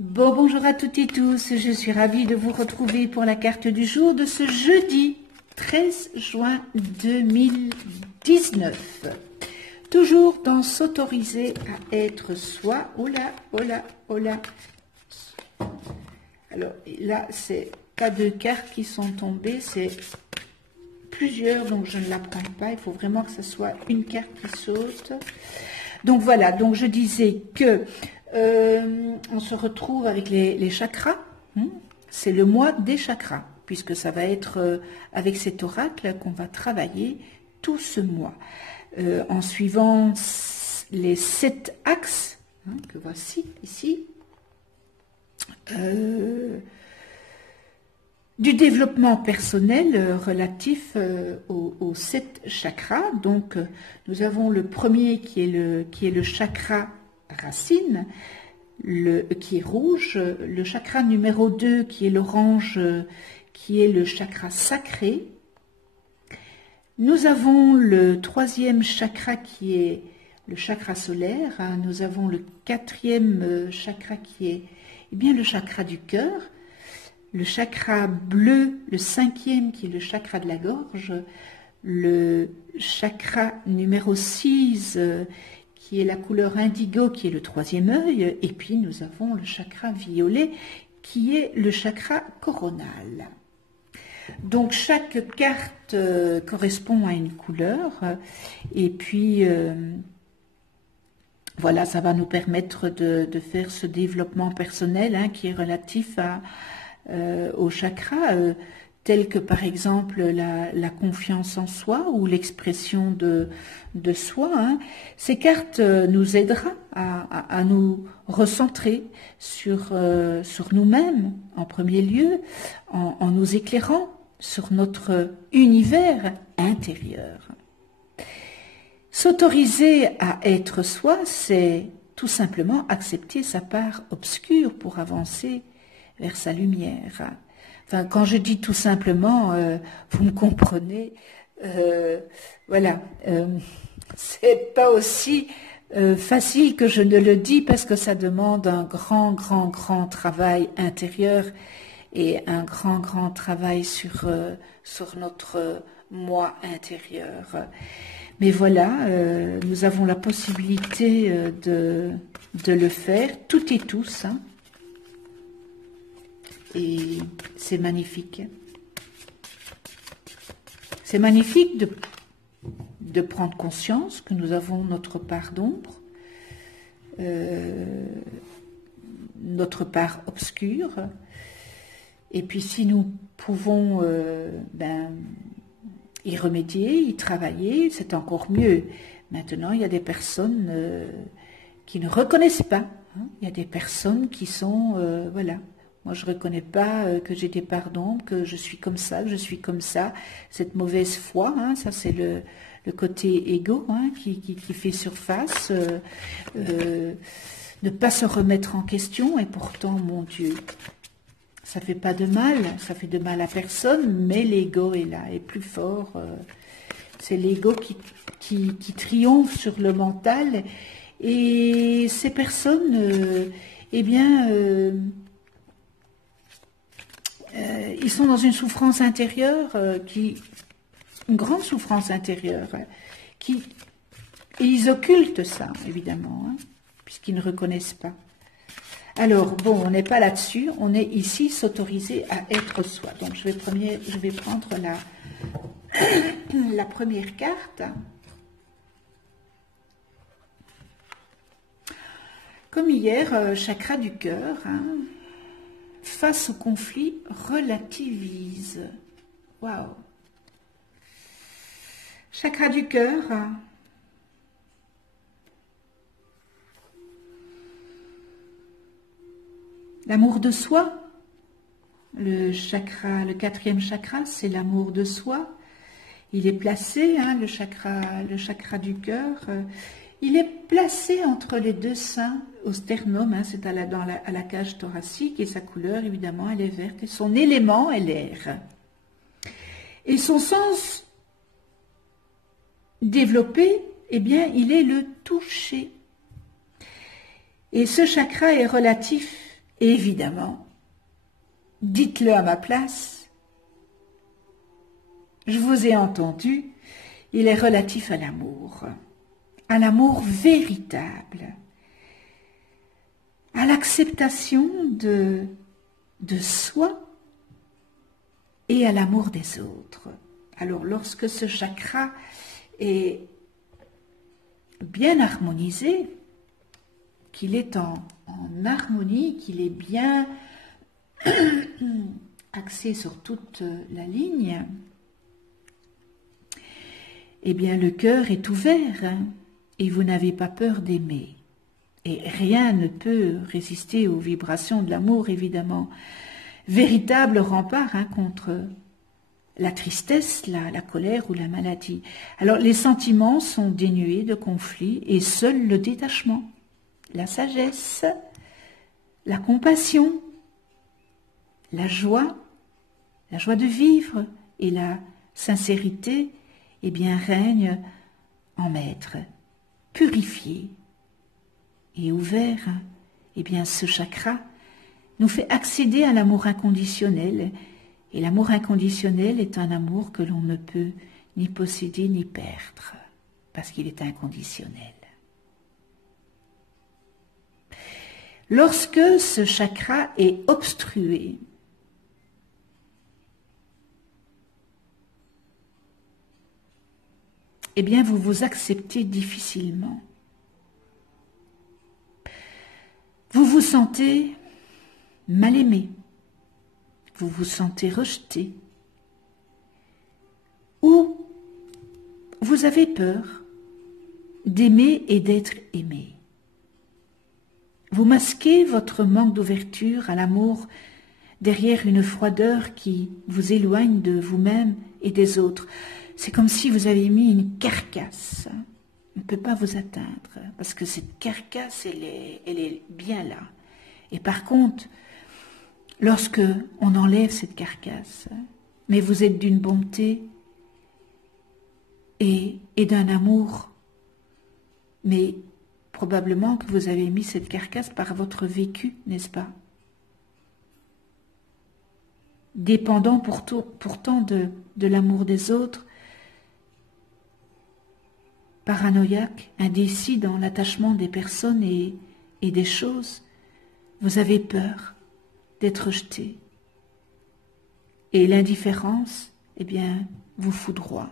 Bonjour à toutes et tous, je suis ravie de vous retrouver pour la carte du jour de ce jeudi 13 juin 2019. Toujours dans s'autoriser à être soi. Oh là, oh là, oh là. Alors là, c'est pas deux cartes qui sont tombées, c'est plusieurs, donc je ne la prends pas. Il faut vraiment que ce soit une carte qui saute. Donc voilà, donc je disais que on se retrouve avec les chakras. C'est le mois des chakras, puisque ça va être avec cet oracle qu'on va travailler tout ce mois. En suivant les 7 axes, que voici ici, du développement personnel relatif aux 7 chakras. Donc nous avons le premier qui est le chakra racine, qui est rouge, le chakra numéro 2 qui est l'orange, qui est le chakra sacré. Nous avons le troisième chakra qui est le chakra solaire, nous avons le quatrième chakra qui est le chakra du cœur, le chakra bleu, le cinquième qui est le chakra de la gorge, le chakra numéro 6 qui est la couleur indigo qui est le troisième œil, et puis nous avons le chakra violet qui est le chakra coronal. Donc chaque carte correspond à une couleur, et puis voilà, ça va nous permettre de faire ce développement personnel qui est relatif aux chakras, tels que par exemple la confiance en soi ou l'expression de soi. Ces cartes nous aideront à nous recentrer sur nous-mêmes en premier lieu, en nous éclairant sur notre univers intérieur. S'autoriser à être soi, c'est tout simplement accepter sa part obscure pour avancer vers sa lumière. Enfin, quand je dis tout simplement, vous me comprenez, voilà, c'est pas aussi facile que je ne le dis parce que ça demande un grand travail intérieur et un grand travail sur notre moi intérieur. Mais voilà, nous avons la possibilité de le faire, toutes et tous, et c'est magnifique. C'est magnifique de prendre conscience que nous avons notre part d'ombre, notre part obscure, et puis si nous pouvons y remédier, y travailler, c'est encore mieux. Maintenant, il y a des personnes qui ne reconnaissent pas. Il y a des personnes qui sont, voilà, moi je ne reconnais pas que j'ai des parts d'ombre, que je suis comme ça, que je suis comme ça. Cette mauvaise foi, ça c'est le côté égo qui fait surface. Ne pas se remettre en question, et pourtant, mon Dieu, ça fait pas de mal, ça fait de mal à personne, mais l'ego est là, est plus fort. C'est l'ego qui triomphe sur le mental, et ces personnes, ils sont dans une souffrance intérieure, une grande souffrance intérieure, et ils occultent ça, évidemment, puisqu'ils ne reconnaissent pas. Alors, bon, on n'est pas là-dessus, on est ici s'autoriser à être soi. Donc, je vais prendre la première carte. Comme hier, chakra du cœur, face au conflit, relativise. Waouh! Chakra du cœur. L'amour de soi, le quatrième chakra, c'est l'amour de soi. Il est placé, le chakra du cœur, il est placé entre les deux seins, au sternum, c'est à la cage thoracique, et sa couleur, évidemment, elle est verte, et son élément est l'air. Et son sens développé, il est le toucher. Et ce chakra est relatif Évidemment, dites-le à ma place. Je vous ai entendu, il est relatif à l'amour véritable, à l'acceptation de soi et à l'amour des autres. Alors, lorsque ce chakra est bien harmonisé, qu'il est en harmonie, qu'il est bien axé sur toute la ligne, eh bien le cœur est ouvert et vous n'avez pas peur d'aimer. Et rien ne peut résister aux vibrations de l'amour, évidemment. Véritable rempart contre la tristesse, la colère ou la maladie. Alors les sentiments sont dénués de conflits et seul le détachement, la sagesse, la compassion, la joie de vivre et la sincérité, eh bien, règnent en maître, purifié et ouvert. Eh bien, ce chakra nous fait accéder à l'amour inconditionnel. Et l'amour inconditionnel est un amour que l'on ne peut ni posséder ni perdre, parce qu'il est inconditionnel. Lorsque ce chakra est obstrué, eh bien vous vous acceptez difficilement. Vous vous sentez mal aimé, vous vous sentez rejeté, ou vous avez peur d'aimer et d'être aimé. Vous masquez votre manque d'ouverture à l'amour derrière une froideur qui vous éloigne de vous-même et des autres. C'est comme si vous avez mis une carcasse. On ne peut pas vous atteindre parce que cette carcasse, elle est bien là. Et par contre, lorsque on enlève cette carcasse, mais vous êtes d'une bonté et d'un amour, mais probablement que vous avez mis cette carcasse par votre vécu, n'est-ce pas? Dépendant pourtant de l'amour des autres, paranoïaque, indécis dans l'attachement des personnes et des choses, vous avez peur d'être rejeté. Et l'indifférence, eh bien, vous foudroie.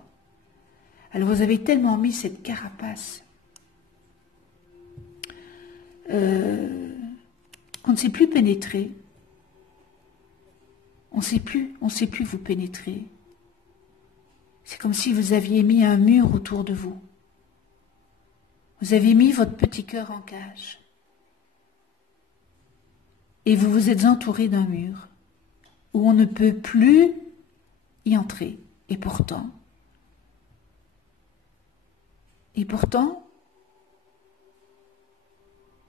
Alors vous avez tellement mis cette carapace qu'on ne sait plus pénétrer. On ne sait plus vous pénétrer. C'est comme si vous aviez mis un mur autour de vous. Vous avez mis votre petit cœur en cage. Et vous vous êtes entouré d'un mur où on ne peut plus y entrer. Et pourtant,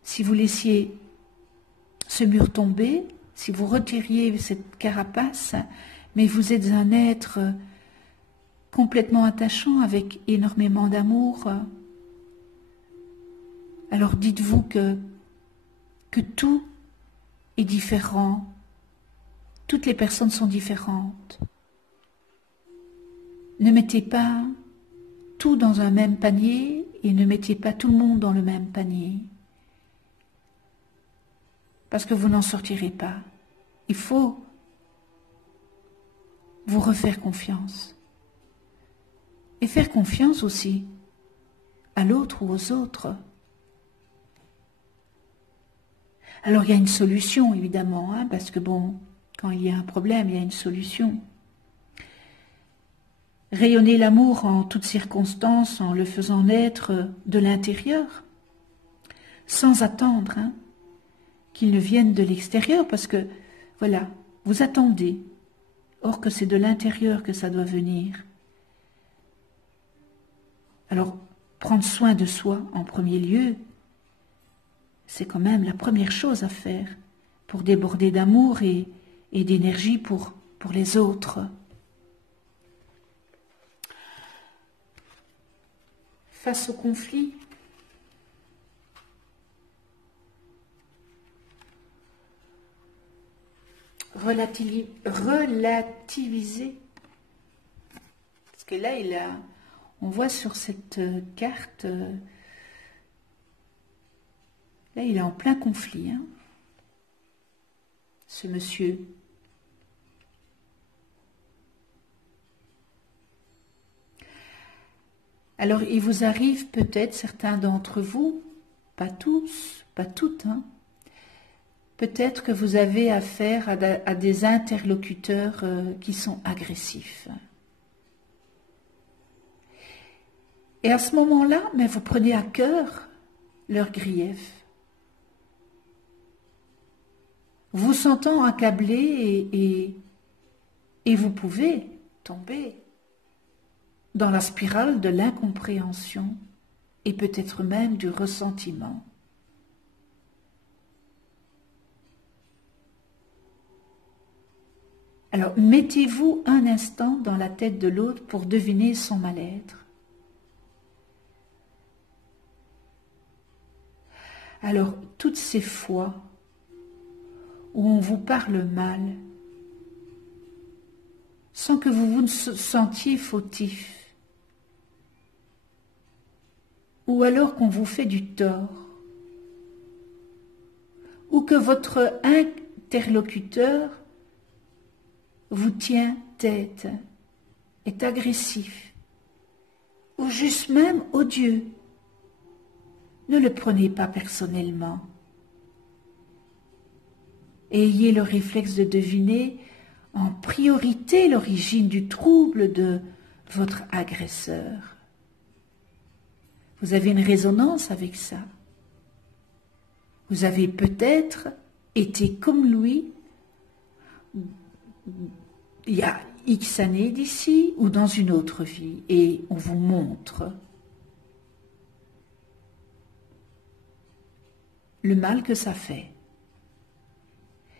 si vous laissiez ce mur tomber, si vous retiriez cette carapace, mais vous êtes un être complètement attachant avec énormément d'amour, alors dites-vous que tout est différent, toutes les personnes sont différentes. Ne mettez pas tout dans un même panier et ne mettez pas tout le monde dans le même panier. Parce que vous n'en sortirez pas. Il faut vous refaire confiance. Et faire confiance aussi à l'autre ou aux autres. Alors il y a une solution évidemment, parce que bon, quand il y a un problème, il y a une solution. Rayonner l'amour en toutes circonstances, en le faisant naître de l'intérieur, sans attendre qu'il ne vienne de l'extérieur, parce que, voilà, vous attendez, or que c'est de l'intérieur que ça doit venir. Alors, prendre soin de soi en premier lieu, c'est quand même la première chose à faire pour déborder d'amour et d'énergie pour les autres. Face au conflit, relativiser. Parce que là, on voit sur cette carte, là, il est en plein conflit, hein, ce monsieur. Alors, il vous arrive peut-être, certains d'entre vous, pas tous, pas toutes, hein, peut-être que vous avez affaire à des interlocuteurs qui sont agressifs. Et à ce moment-là, mais vous prenez à cœur leurs griefs. Vous sentant accablé et vous pouvez tomber dans la spirale de l'incompréhension et peut-être même du ressentiment. Alors, mettez-vous un instant dans la tête de l'autre pour deviner son mal-être. Alors, toutes ces fois où on vous parle mal, sans que vous vous sentiez fautif, ou alors qu'on vous fait du tort, ou que votre interlocuteur vous tient tête, est agressif, ou juste même odieux, ne le prenez pas personnellement. Ayez le réflexe de deviner en priorité l'origine du trouble de votre agresseur. Vous avez une résonance avec ça. Vous avez peut-être été comme lui il y a X années d'ici ou dans une autre vie et on vous montre le mal que ça fait.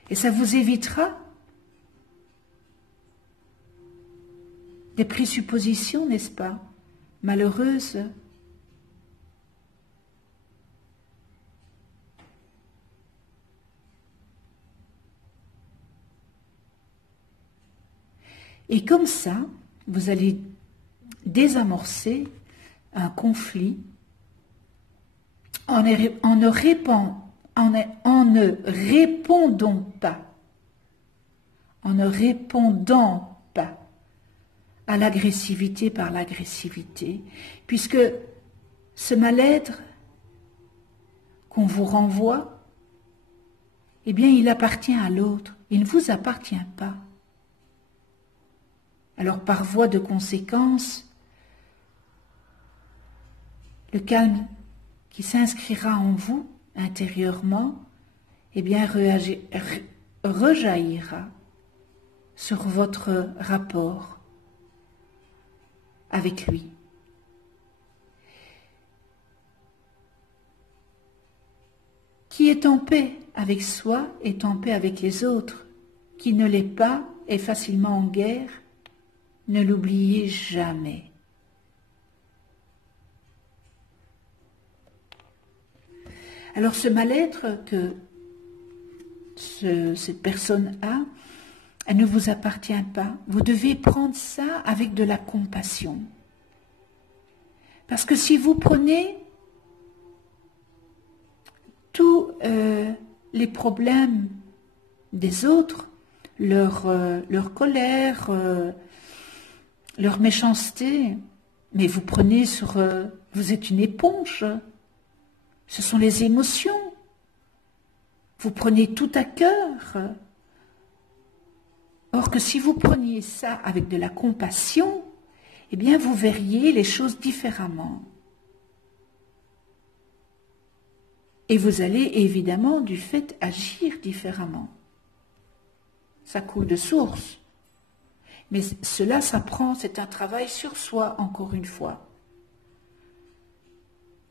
Et ça vous évitera des présuppositions, n'est-ce pas, malheureuses. Et comme ça, vous allez désamorcer un conflit en ne répondant pas à l'agressivité par l'agressivité, puisque ce mal-être qu'on vous renvoie, eh bien, il appartient à l'autre, il ne vous appartient pas. Alors, par voie de conséquence, le calme qui s'inscrira en vous intérieurement, eh bien, rejaillira sur votre rapport avec lui. Qui est en paix avec soi est en paix avec les autres. Qui ne l'est pas est facilement en guerre. Ne l'oubliez jamais. Alors ce mal-être que cette personne a, elle ne vous appartient pas. Vous devez prendre ça avec de la compassion. Parce que si vous prenez tous les problèmes des autres, leur colère, leur méchanceté, mais vous prenez sur... vous êtes une éponge. Ce sont les émotions. Vous prenez tout à cœur. Or que si vous preniez ça avec de la compassion, eh bien vous verriez les choses différemment. Et vous allez évidemment du fait agir différemment. Ça coule de source. Mais cela s'apprend, c'est un travail sur soi, encore une fois.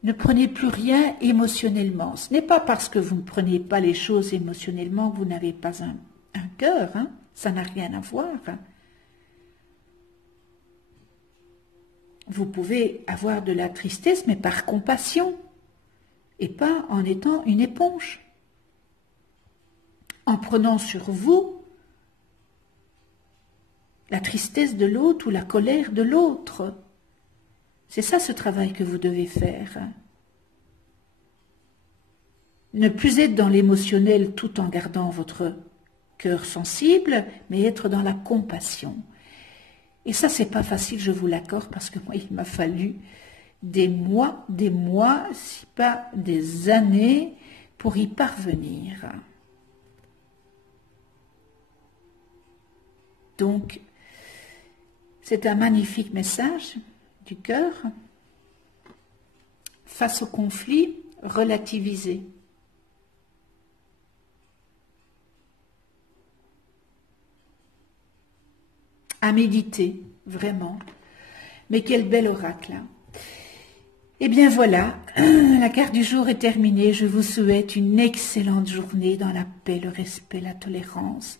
Ne prenez plus rien émotionnellement. Ce n'est pas parce que vous ne prenez pas les choses émotionnellement que vous n'avez pas un cœur, hein. Ça n'a rien à voir. Vous pouvez avoir de la tristesse, mais par compassion, et pas en étant une éponge. En prenant sur vous la tristesse de l'autre ou la colère de l'autre. C'est ça ce travail que vous devez faire. Ne plus être dans l'émotionnel tout en gardant votre cœur sensible, mais être dans la compassion. Et ça, c'est pas facile, je vous l'accorde, parce que moi, il m'a fallu des mois, si pas des années, pour y parvenir. Donc, c'est un magnifique message du cœur. Face au conflit, relativiser. À méditer, vraiment. Mais quel bel oracle, hein. Eh bien voilà, la carte du jour est terminée. Je vous souhaite une excellente journée dans la paix, le respect, la tolérance,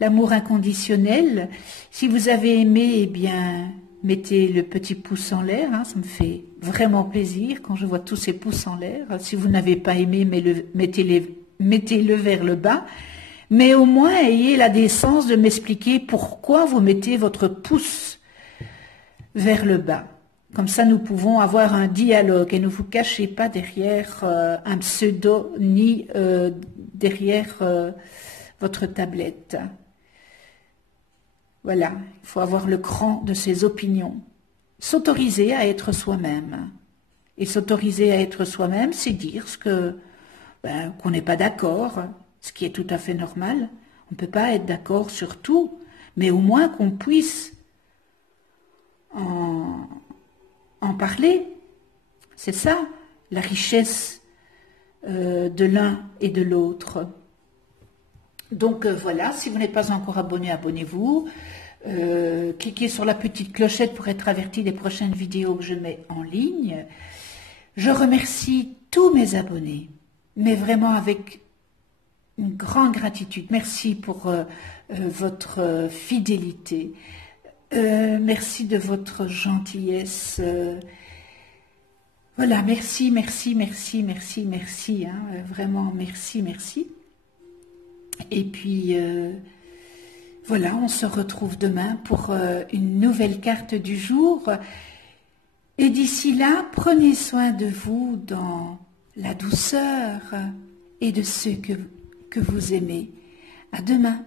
l'amour inconditionnel. Si vous avez aimé, eh bien, mettez le petit pouce en l'air, hein, ça me fait vraiment plaisir quand je vois tous ces pouces en l'air. Si vous n'avez pas aimé, mettez-le vers le bas. Mais au moins, ayez la décence de m'expliquer pourquoi vous mettez votre pouce vers le bas. Comme ça, nous pouvons avoir un dialogue et ne vous cachez pas derrière un pseudo ni derrière votre tablette. Voilà, il faut avoir le cran de ses opinions. S'autoriser à être soi-même. Et s'autoriser à être soi-même, c'est dire ce qu'on n'est pas d'accord, ce qui est tout à fait normal. On ne peut pas être d'accord sur tout, mais au moins qu'on puisse en parler. C'est ça, la richesse de l'un et de l'autre. Donc voilà, si vous n'êtes pas encore abonné, abonnez-vous. Cliquez sur la petite clochette pour être averti des prochaines vidéos que je mets en ligne. Je remercie tous mes abonnés, mais vraiment avec une grande gratitude. Merci pour votre fidélité. Merci de votre gentillesse. Voilà, merci, hein, vraiment merci. Et puis, voilà, on se retrouve demain pour une nouvelle carte du jour. Et d'ici là, prenez soin de vous dans la douceur et de ceux que vous aimez. À demain.